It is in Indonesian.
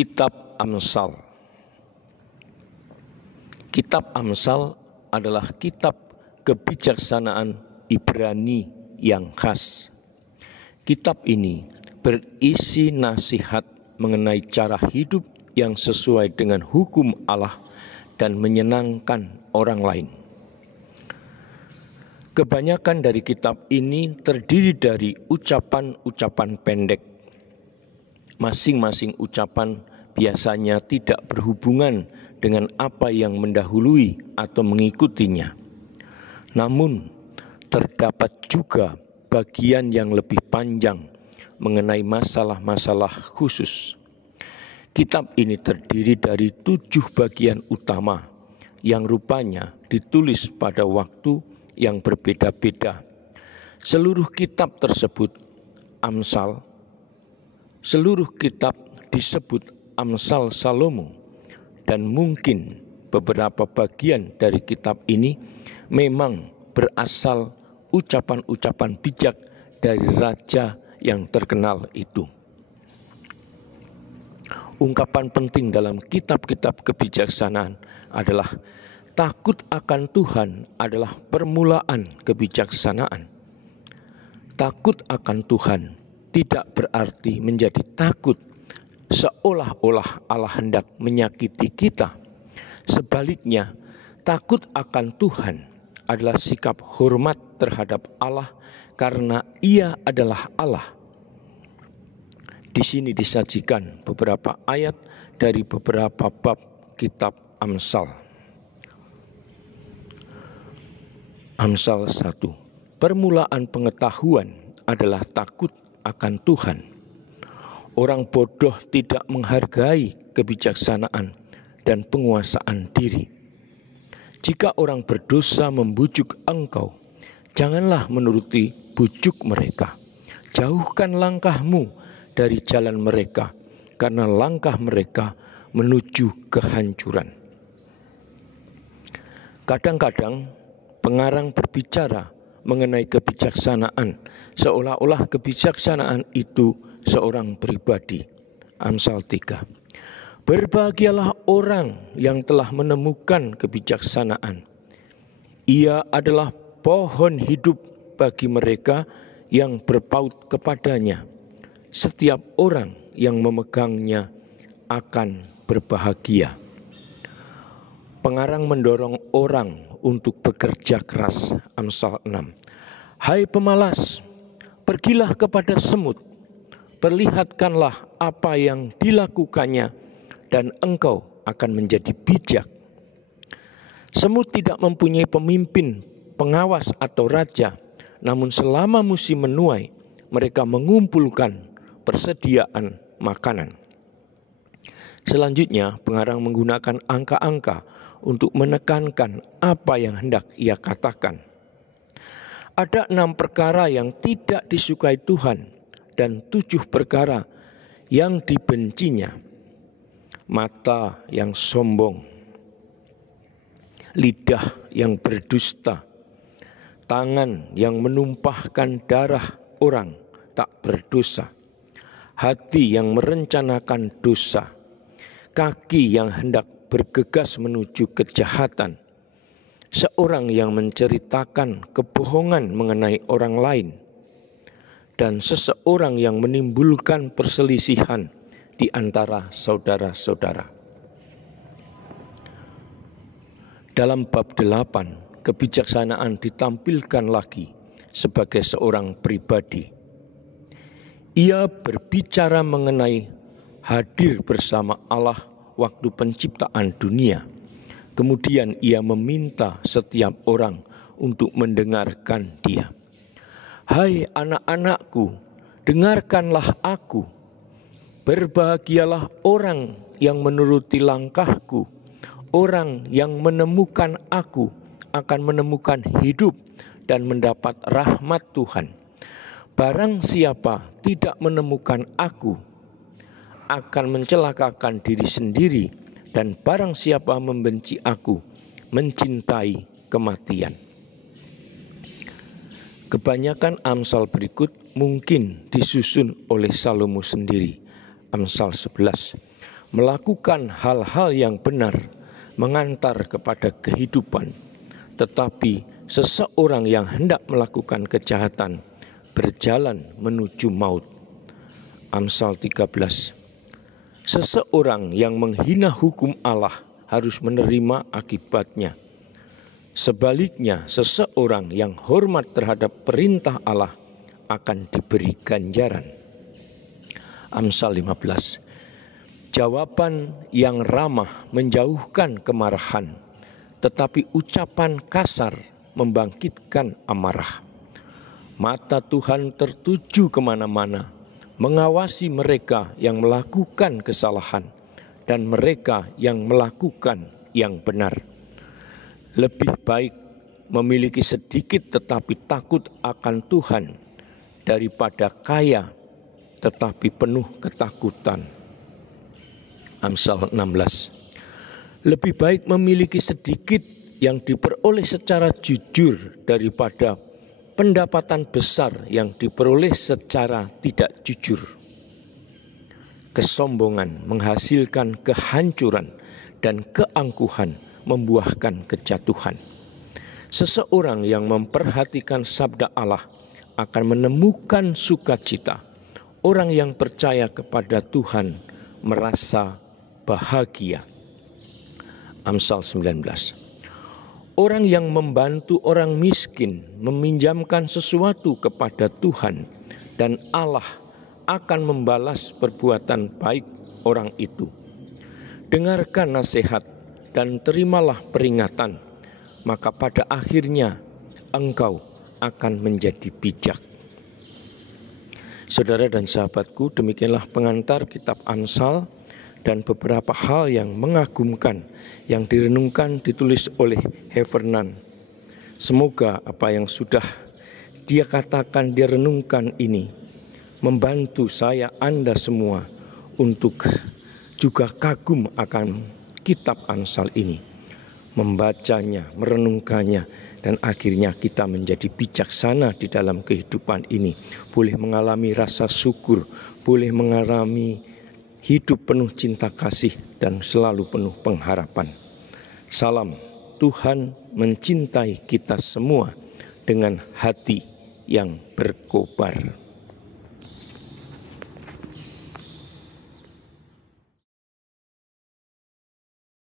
Kitab Amsal. Kitab Amsal adalah kitab kebijaksanaan Ibrani yang khas. Kitab ini berisi nasihat mengenai cara hidup yang sesuai dengan hukum Allah dan menyenangkan orang lain. Kebanyakan dari kitab ini terdiri dari ucapan-ucapan pendek. Masing-masing ucapan biasanya tidak berhubungan dengan apa yang mendahului atau mengikutinya. Namun, terdapat juga bagian yang lebih panjang mengenai masalah-masalah khusus. Kitab ini terdiri dari 7 bagian utama yang rupanya ditulis pada waktu yang berbeda-beda. Seluruh kitab tersebut Seluruh kitab disebut Amsal Salomo, dan mungkin beberapa bagian dari kitab ini memang berasal ucapan-ucapan bijak dari raja yang terkenal itu. Ungkapan penting dalam kitab-kitab kebijaksanaan adalah takut akan Tuhan adalah permulaan kebijaksanaan. Takut akan Tuhan tidak berarti menjadi takut seolah-olah Allah hendak menyakiti kita. Sebaliknya, takut akan Tuhan adalah sikap hormat terhadap Allah karena Ia adalah Allah. Di sini disajikan beberapa ayat dari beberapa bab kitab Amsal. Amsal 1. Permulaan pengetahuan adalah takut akan Tuhan. Orang bodoh tidak menghargai kebijaksanaan dan penguasaan diri. Jika orang berdosa membujuk engkau, janganlah menuruti bujuk mereka. Jauhkan langkahmu dari jalan mereka, karena langkah mereka menuju kehancuran. Kadang-kadang pengarang berbicara mengenai kebijaksanaan, seolah-olah kebijaksanaan itu seorang pribadi. Amsal 3. Berbahagialah orang yang telah menemukan kebijaksanaan. Ia adalah pohon hidup bagi mereka yang berpaut kepadanya. Setiap orang yang memegangnya akan berbahagia. Pengarang mendorong orang untuk bekerja keras. Amsal 6. Hai pemalas, pergilah kepada semut, perlihatkanlah apa yang dilakukannya, dan engkau akan menjadi bijak. Semut tidak mempunyai pemimpin, pengawas atau raja, namun selama musim menuai, mereka mengumpulkan persediaan makanan. Selanjutnya, pengarang menggunakan angka-angka untuk menekankan apa yang hendak ia katakan. Ada 6 perkara yang tidak disukai Tuhan dan 7 perkara yang dibencinya. Mata yang sombong, lidah yang berdusta, tangan yang menumpahkan darah orang tak berdosa, hati yang merencanakan dosa, kaki yang hendak bergegas menuju kejahatan, seorang yang menceritakan kebohongan mengenai orang lain, dan seseorang yang menimbulkan perselisihan di antara saudara-saudara. Dalam bab 8, kebijaksanaan ditampilkan lagi sebagai seorang pribadi. Ia berbicara mengenai hadir bersama Allah waktu penciptaan dunia. Kemudian ia meminta setiap orang untuk mendengarkan dia. Hai anak-anakku, dengarkanlah aku. Berbahagialah orang yang menuruti langkahku. Orang yang menemukan aku akan menemukan hidup dan mendapat rahmat Tuhan. Barang siapa tidak menemukan aku akan mencelakakan diri sendiri, dan barang siapa membenci aku mencintai kematian. Kebanyakan Amsal berikut mungkin disusun oleh Salomo sendiri. Amsal 11. Melakukan hal-hal yang benar mengantar kepada kehidupan, tetapi seseorang yang hendak melakukan kejahatan berjalan menuju maut. Amsal 13. Seseorang yang menghina hukum Allah harus menerima akibatnya. Sebaliknya, seseorang yang hormat terhadap perintah Allah akan diberi ganjaran. Amsal 15. Jawaban yang ramah menjauhkan kemarahan, tetapi ucapan kasar membangkitkan amarah. Mata Tuhan tertuju kemana-mana, mengawasi mereka yang melakukan kesalahan dan mereka yang melakukan yang benar. Lebih baik memiliki sedikit tetapi takut akan Tuhan daripada kaya tetapi penuh ketakutan. Amsal 16. Lebih baik memiliki sedikit yang diperoleh secara jujur daripada pendapatan besar yang diperoleh secara tidak jujur. Kesombongan menghasilkan kehancuran dan keangkuhan membuahkan kejatuhan. Seseorang yang memperhatikan sabda Allah akan menemukan sukacita. Orang yang percaya kepada Tuhan merasa bahagia. Amsal 19. Orang yang membantu orang miskin meminjamkan sesuatu kepada Tuhan, dan Allah akan membalas perbuatan baik orang itu. Dengarkan nasihat dan terimalah peringatan, maka pada akhirnya engkau akan menjadi bijak. Saudara dan sahabatku, demikianlah pengantar kitab Amsal dan beberapa hal yang mengagumkan yang direnungkan ditulis oleh Heffernan. Semoga apa yang sudah dia katakan, dia renungkan ini membantu saya, Anda semua untuk juga kagum akan kitab Amsal ini, membacanya, merenungkannya, dan akhirnya kita menjadi bijaksana di dalam kehidupan ini, boleh mengalami rasa syukur, boleh mengalami hidup penuh cinta kasih dan selalu penuh pengharapan. Salam, Tuhan mencintai kita semua dengan hati yang berkobar.